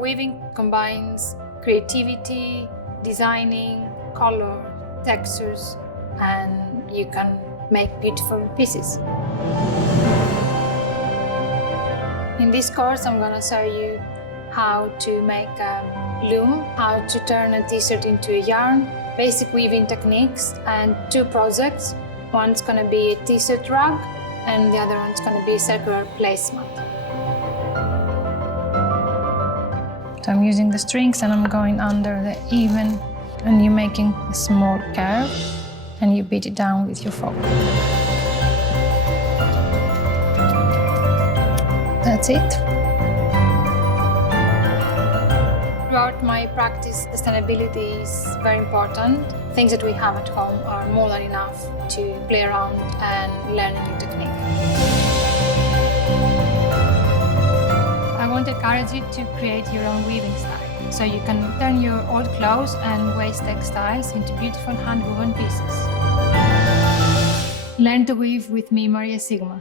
Weaving combines creativity, designing, color, textures, and you can make beautiful pieces. In this course, I'm going to show you how to make a loom, how to turn a t-shirt into a yarn, basic weaving techniques, and 2 projects. One's going to be a t-shirt rug, and the other one's going to be a circular placemat. So I'm using the strings and I'm going under the even, and you're making a small curve, and you beat it down with your fork. That's it. Throughout my practice, sustainability is very important. Things that we have at home are more than enough to play around and learn a new technique. I want to encourage you to create your own weaving style, so you can turn your old clothes and waste textiles into beautiful hand-woven pieces. Learn to weave with me, Maria Sigma.